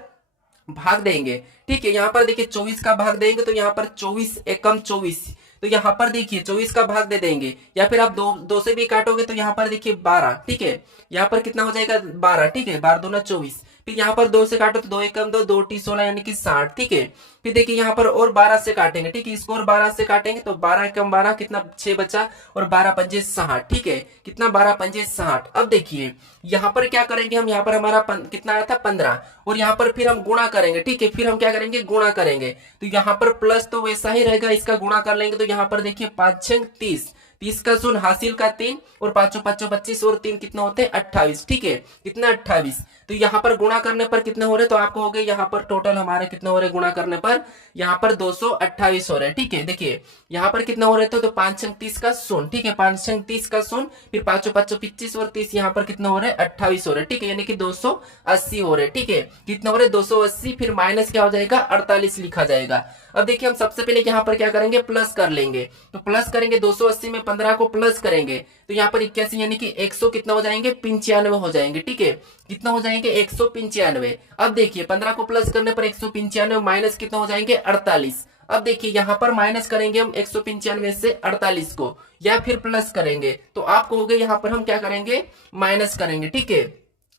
भाग देंगे। ठीक है, यहाँ पर देखिए 24 का भाग देंगे, तो यहाँ पर 24 एकम 24, तो यहाँ पर देखिए 24 का भाग दे देंगे, या फिर आप दो से भी काटोगे तो यहाँ पर देखिए 12। ठीक है, यहाँ पर कितना हो जाएगा, 12। ठीक है, 12 दूना 24। फिर यहाँ पर 2 से काटो तो 2 एकम 2, 2 टी 16 यानी कि 60। ठीक है, फिर देखिए यहाँ पर और 12 से काटेंगे। ठीक है, इसको और 12 से काटेंगे तो 12 एकम 12 कितना, 6 बचा, और 12 पंजे 60। ठीक है, कितना, 12 पंजे 60। अब देखिए यहाँ पर क्या करेंगे हम, यहाँ पर हमारा कितना आया था, 15, और यहाँ पर फिर हम गुणा करेंगे। ठीक है, फिर हम क्या करेंगे, गुणा करेंगे, तो यहाँ पर प्लस तो वैसा ही रहेगा, इसका गुणा कर लेंगे, तो यहाँ पर देखिए 5 6 30, 30 का शून्य, हासिल का 3, और 5 5 25, और 3 कितना होते हैं, 28। ठीक है, कितना, 28। तो यहाँ पर गुणा करने पर कितने हो रहे, तो आपको हो गए यहाँ पर टोटल हमारे कितने हो रहे, गुणा करने पर यहाँ पर 228 हो रहे हैं। ठीक है, देखिए यहाँ पर कितना हो रहे थे, तो 5 6 30 का शून्य। ठीक है, 5 6 30 का शून्य, फिर 5 5 25, और 30 यहाँ पर कितना हो रहे हैं, 28 हो रहे हैं। ठीक है, यानी कि 280 हो रहे हैं। ठीक है, कितना हो रहे, 280, फिर माइनस क्या हो जाएगा, 48 लिखा जाएगा। अब देखिए हम सबसे पहले यहाँ पर क्या करेंगे, प्लस कर लेंगे, तो प्लस करेंगे 280 में 15 को प्लस करेंगे, तो यहाँ पर 81 यानी कि 100 कितना हो जाएंगे, 95 हो जाएंगे। ठीक है, कितना हो जाएंगे, 195। अब देखिए 15 को प्लस करने पर 195, माइनस कितना हो जाएंगे, 48। अब देखिए यहाँ पर माइनस करेंगे हम 195 से 48 को, या फिर प्लस करेंगे, तो आप कहोगे यहाँ पर हम क्या करेंगे, माइनस करेंगे। ठीक है,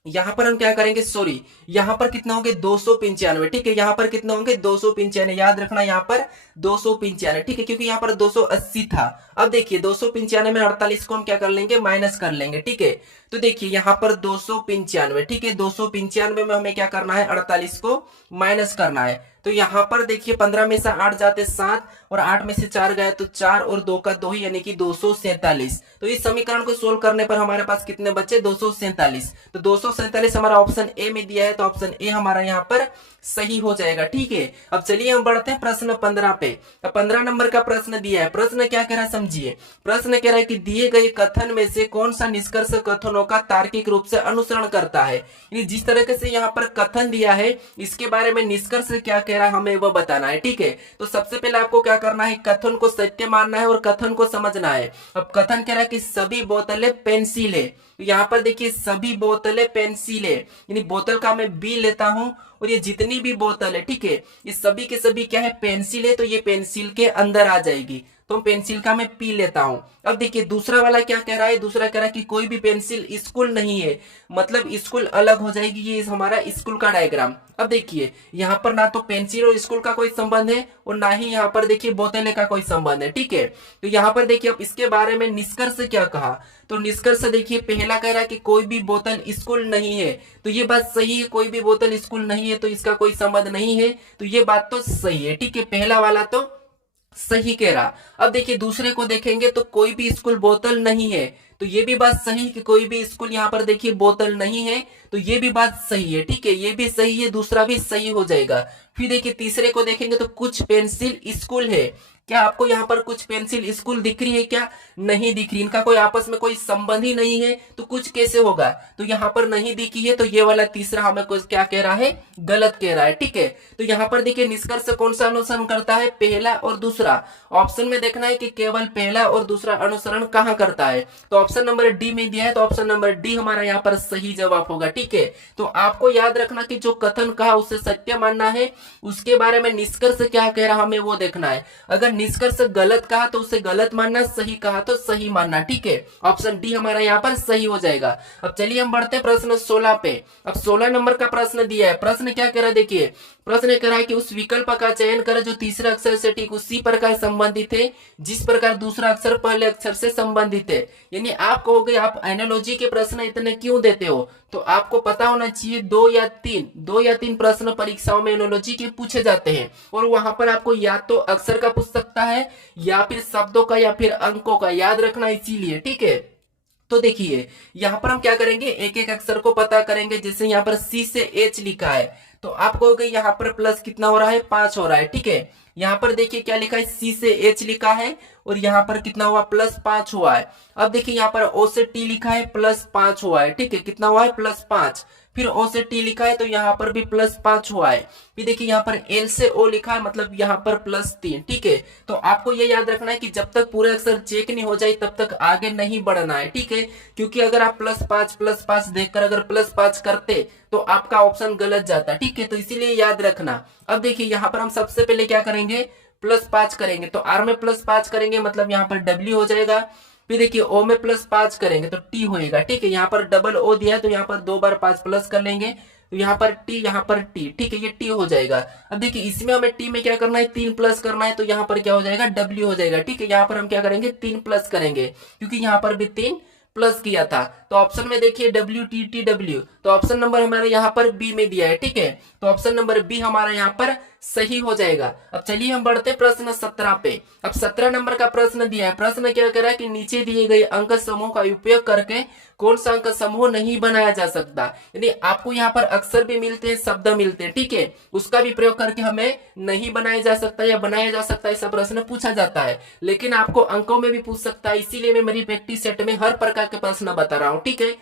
यहाँ पर हम क्या करेंगे, सॉरी, यहाँ पर कितना होंगे, 295। ठीक है, यहाँ पर कितना होंगे, 295, याद रखना यहाँ पर 295। ठीक है, क्योंकि यहाँ पर 280 था। अब देखिए 295 में 48 को हम क्या कर लेंगे, माइनस कर लेंगे। ठीक है, तो देखिए यहाँ पर 295। ठीक है, 295 में हमें क्या करना है, 48 को माइनस करना है। तो यहाँ पर देखिए 15 में से 8 जाते 7, और 8 में से 4 गए तो 4, और 2 का 2 ही, यानी कि 247। तो इस समीकरण को सोल्व करने पर हमारे पास कितने बचे, 247। तो 247 हमारा ऑप्शन ए में दिया है, तो ऑप्शन ए हमारा यहाँ पर सही हो जाएगा। ठीक है, अब चलिए हम बढ़ते हैं प्रश्न 15 पे। अब 15 नंबर का प्रश्न दिया है, प्रश्न क्या कह रहा है समझिए। प्रश्न कह रहा है कि दिए गए कथन में से कौन सा निष्कर्ष कथनों का तार्किक रूप से अनुसरण करता है, यानी जिस तरीके से यहाँ पर कथन दिया है इसके बारे में निष्कर्ष क्या कह रहा है हमें वो बताना है। ठीक है, तो सबसे पहले आपको क्या करना है, कथन को सत्य मानना है और कथन को समझना है। अब कथन कह रहा है कि सभी बोतलें पेंसिल है, तो यहाँ पर देखिए सभी बोतलें पेंसिल है, यानी बोतल का मैं बी लेता हूं, और ये जितनी भी बोतल है, ठीक है, ये सभी के सभी क्या है, पेंसिल है, तो ये पेंसिल के अंदर आ जाएगी, तो पेंसिल का मैं पी लेता हूं। अब देखिए दूसरा वाला क्या कह रहा है, दूसरा कह रहा है कि कोई भी पेंसिल स्कूल नहीं है, मतलब स्कूल अलग हो जाएगी, ये हमारा स्कूल का डायग्राम। अब देखिए यहाँ पर ना तो पेंसिल और स्कूल का कोई संबंध है, और ना ही यहाँ पर देखिए बोतलें का कोई संबंध है। ठीक है, तो यहाँ पर देखिए अब इसके बारे में निष्कर्ष क्या कहा, तो निष्कर्ष देखिए पहला कह रहा है कि कोई भी बोतल स्कूल नहीं है, तो ये बात सही है, कोई भी बोतल स्कूल नहीं है तो इसका कोई संबंध नहीं है, तो ये बात तो सही है। ठीक है, पहला वाला तो सही कह रहा। अब देखिए दूसरे को देखेंगे तो कोई भी स्कूल बोतल नहीं है, तो ये भी बात सही कि कोई भी स्कूल यहाँ पर देखिए बोतल नहीं है, तो ये भी बात सही है, ठीक है, ये भी सही है, दूसरा भी सही हो जाएगा। फिर देखिए तीसरे को देखेंगे तो कुछ पेंसिल स्कूल है। क्या आपको यहाँ पर कुछ पेंसिल स्कूल दिख रही है क्या? नहीं दिख रही, इनका कोई आपस में कोई संबंध ही नहीं है, तो कुछ कैसे होगा? तो यहाँ पर नहीं दिखी है, तो ये वाला तीसरा हमें कुछ क्या कह रहा है, गलत कह रहा है, ठीक है। तो यहाँ पर देखिए निष्कर्ष कौन सा अनुसरण करता है, पहला और दूसरा। ऑप्शन में देखना है कि केवल पहला और दूसरा अनुसरण कहाँ करता है, तो ऑप्शन नंबर डी में दिया है, तो ऑप्शन नंबर डी हमारा यहाँ पर सही जवाब होगा, ठीक है। तो आपको याद रखना कि जो कथन कहा उसे सत्य मानना है, उसके बारे में निष्कर्ष क्या कह रहा हमें वो देखना है। अगर निष्कर्ष गलत कहा तो उसे गलत मानना, सही कहा तो सही मानना, ठीक है। ऑप्शन डी हमारा यहाँ पर सही हो जाएगा। अब चलिए हम बढ़ते हैं प्रश्न 16 पे। अब 16 नंबर का प्रश्न दिया है। प्रश्न क्या कह रहा है, देखिए प्रश्न कह रहा है कि उस विकल्प का चयन करें जो तीसरे अक्षर से ठीक उसी प्रकार संबंधित है जिस प्रकार दूसरा अक्षर पहले अक्षर से संबंधित है। यानी आप कहोगे आप एनालॉजी के प्रश्न इतने क्यों देते हो, तो आपको पता होना चाहिए दो या तीन प्रश्न परीक्षाओं में एनालॉजी के पूछे जाते हैं, और वहां पर आपको या तो अक्षर का पूछ सकता है या फिर शब्दों का या फिर अंकों का, याद रखना इसीलिए, ठीक है। तो देखिए यहाँ पर हम क्या करेंगे, एक एक अक्षर को पता करेंगे। जैसे यहाँ पर सी से एच लिखा है, तो आप कहोगे यहाँ पर प्लस कितना हो रहा है, 5 हो रहा है, ठीक है। यहाँ पर देखिए क्या लिखा है, सी से एच लिखा है और यहाँ पर कितना हुआ, +5 हुआ है। अब देखिए यहाँ पर ओ से टी लिखा है, +5 हुआ है, ठीक है, कितना हुआ है, +5। फिर ओ से टी लिखा है तो यहाँ पर भी +5 हुआ है। फिर देखिए यहाँ पर एल से ओ लिखा है, मतलब यहाँ पर +3, ठीक है। तो आपको ये याद रखना है कि जब तक पूरे अक्षर चेक नहीं हो जाए तब तक आगे नहीं बढ़ना है, ठीक है। क्योंकि अगर आप +5 देखकर अगर +5 करते तो आपका ऑप्शन गलत जाता, ठीक है। तो इसीलिए याद रखना। अब देखिए यहाँ पर हम सबसे पहले क्या करेंगे, +5 करेंगे, तो आर में +5 करेंगे मतलब यहाँ पर डब्ल्यू हो जाएगा। फिर देखिए ओ में +5 करेंगे तो टी होएगा, ठीक है। यहाँ पर डबल ओ दिया है तो यहाँ पर 2 बार 5 प्लस कर लेंगे, तो यहाँ पर टी, यहाँ पर टी, ठीक है, ये टी हो जाएगा। अब देखिए इसमें हमें टी में क्या करना है, 3 प्लस करना है, तो यहाँ पर क्या हो जाएगा, डब्ल्यू हो जाएगा, ठीक है। यहाँ पर हम क्या करेंगे, 3 प्लस करेंगे, क्योंकि यहाँ पर भी 3 प्लस किया था। तो ऑप्शन में देखिए WTTW, तो ऑप्शन नंबर हमारे यहाँ पर बी में दिया है, ठीक है। तो ऑप्शन नंबर बी हमारा यहाँ पर सही हो जाएगा। अब चलिए हम बढ़ते प्रश्न 17 पे। अब 17 नंबर का प्रश्न दिया है। प्रश्न क्या कह रहा है कि नीचे दिए गए अंक समूह का उपयोग करके कौन सा अंक समूह नहीं बनाया जा सकता। यानी आपको यहाँ पर अक्षर भी मिलते हैं, शब्द मिलते हैं, ठीक है, उसका भी प्रयोग करके हमें नहीं बनाया जा सकता या बनाया जा सकता, ऐसा प्रश्न पूछा जाता है। लेकिन आपको अंकों में भी पूछ सकता है, इसीलिए मैं मेरी प्रैक्टिस सेट में हर प्रकार के प्रश्न बता रहा हूँ, ठीक है।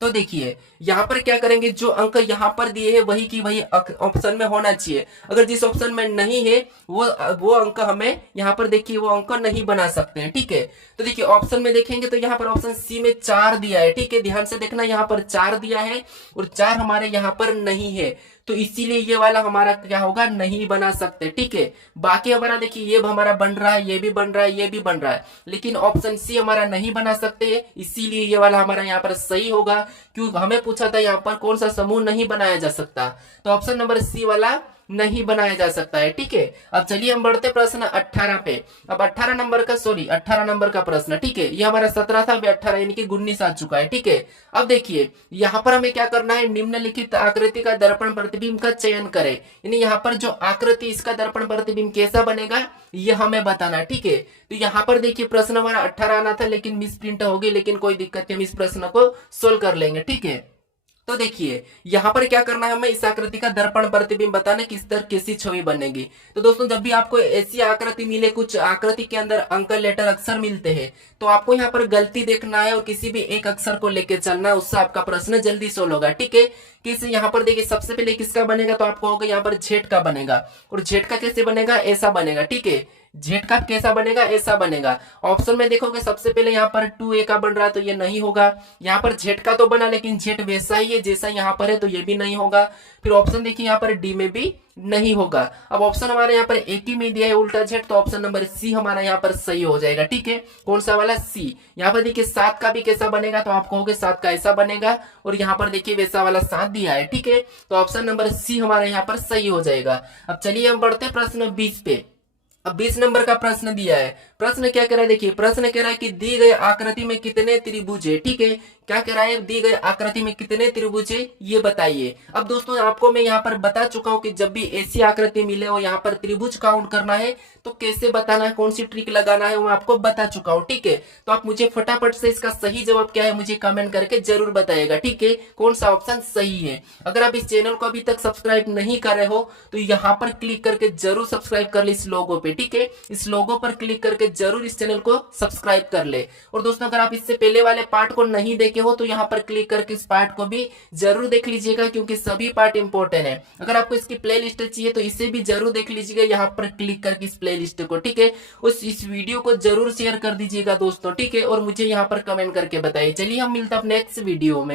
तो देखिए यहाँ पर क्या करेंगे, जो अंक यहाँ पर दिए हैं वही की वही ऑप्शन में होना चाहिए। अगर जिस ऑप्शन में नहीं है वो अंक हमें यहाँ पर देखिए वो अंक नहीं बना सकते हैं, ठीक है। तो देखिए ऑप्शन में देखेंगे तो यहाँ पर ऑप्शन सी में 4 दिया है, ठीक है, ध्यान से देखना, यहाँ पर 4 दिया है और 4 हमारे यहाँ पर नहीं है, तो इसीलिए ये वाला हमारा क्या होगा, नहीं बना सकते, ठीक है। बाकी हमारा देखिए ये हमारा बन रहा है, ये भी बन रहा है, ये भी बन रहा है, लेकिन ऑप्शन सी हमारा नहीं बना सकते, इसीलिए ये वाला हमारा यहाँ पर सही होगा। क्यों, हमें पूछा था यहाँ पर कौन सा समूह नहीं बनाया जा सकता, तो ऑप्शन नंबर सी वाला नहीं बनाया जा सकता है, ठीक है। अब चलिए हम बढ़ते प्रश्न 18 पे। अब 18 नंबर का प्रश्न, ठीक है, ये हमारा 17 था, अभी 18 यानी कि 19 आ चुका है, ठीक है। अब देखिए यहाँ पर हमें क्या करना है, निम्नलिखित आकृति का दर्पण प्रतिबिंब का चयन करें। यानी यहाँ पर जो आकृति इसका दर्पण प्रतिबिंब कैसा बनेगा ये हमें बताना, ठीक है। तो यहाँ पर देखिए प्रश्न हमारा 18 आना था लेकिन मिस प्रिंट होगी, लेकिन कोई दिक्कत नहीं, हम इस प्रश्न को सोल्व कर लेंगे, ठीक है। तो देखिए यहाँ पर क्या करना है, हमें इस आकृति का दर्पण प्रतिबिंब बताना किस तरह कैसी छवि बनेगी। तो दोस्तों जब भी आपको ऐसी आकृति मिले, कुछ आकृति के अंदर अंक, लेटर, अक्षर मिलते हैं, तो आपको यहाँ पर गलती देखना है और किसी भी एक अक्षर को लेकर चलना है, उससे आपका प्रश्न जल्दी सोल्व होगा, ठीक है। किस यहाँ पर देखिए सबसे पहले किसका बनेगा, तो आपको होगा यहाँ पर जेड का बनेगा, और जेड का कैसे बनेगा, ऐसा बनेगा, ठीक है। जेड का कैसा बनेगा, ऐसा बनेगा। ऑप्शन में देखोगे सबसे पहले यहाँ पर 2A का बन रहा है तो ये नहीं होगा। यहाँ पर जेड का तो बना लेकिन जेड वैसा ही है जैसा यहाँ पर है, तो ये भी नहीं होगा। फिर ऑप्शन देखिए यहाँ पर डी में भी नहीं होगा। अब ऑप्शन हमारे यहाँ पर एक ही में दिया है उल्टा जेड, तो ऑप्शन नंबर सी हमारा यहाँ पर सही हो जाएगा, ठीक है। कौन सा वाला, सी। यहाँ पर देखिए 7 का भी कैसा बनेगा, तो आप कहोगे 7 का ऐसा बनेगा, और यहाँ पर देखिए वैसा वाला 7 दिया है, ठीक है। तो ऑप्शन नंबर सी हमारे यहाँ पर सही हो जाएगा। अब चलिए हम बढ़ते हैं प्रश्न 20 पे। अब 20 नंबर का प्रश्न दिया है। प्रश्न क्या कह रहा है, देखिए प्रश्न कह रहा है कि दी गई आकृति में कितने त्रिभुज है। ठीक है, क्या कह रहा है, दी गई आकृति में कितने त्रिभुज है ये बताइए। अब दोस्तों आपको मैं यहाँ पर बता चुका हूँ कि जब भी ऐसी आकृति मिले और यहाँ पर त्रिभुज काउंट करना है तो कैसे बताना है, कौन सी ट्रिक लगाना है, वो मैं आपको बता चुका हूँ। ठीक है, तो आप मुझे फटाफट से इसका सही जवाब क्या है मुझे कमेंट करके जरूर बताइएगा। ठीक है, कौन सा ऑप्शन सही है। अगर आप इस चैनल को अभी तक सब्सक्राइब नहीं कर रहे हो तो यहाँ पर क्लिक करके जरूर सब्सक्राइब कर ले इस लोगो पे। ठीक है, इस लोगो पर क्लिक करके जरूर इस चैनल को सब्सक्राइब कर ले। और दोस्तों अगर आप इससे पहले वाले पार्ट को नहीं देखे हो तो यहाँ पर क्लिक करके इस पार्ट को भी जरूर देख लीजिएगा, क्योंकि सभी पार्ट इंपॉर्टेंट है। अगर आपको इसकी प्ले लिस्ट चाहिए तो इसे भी जरूर देख लीजिएगा यहाँ पर क्लिक करके इस प्ले लिस्ट को। ठीक है, इस वीडियो को जरूर शेयर कर दीजिएगा दोस्तों। ठीक है, और मुझे यहाँ पर कमेंट करके बताइए। चलिए हम मिलते हैं नेक्स्ट वीडियो में।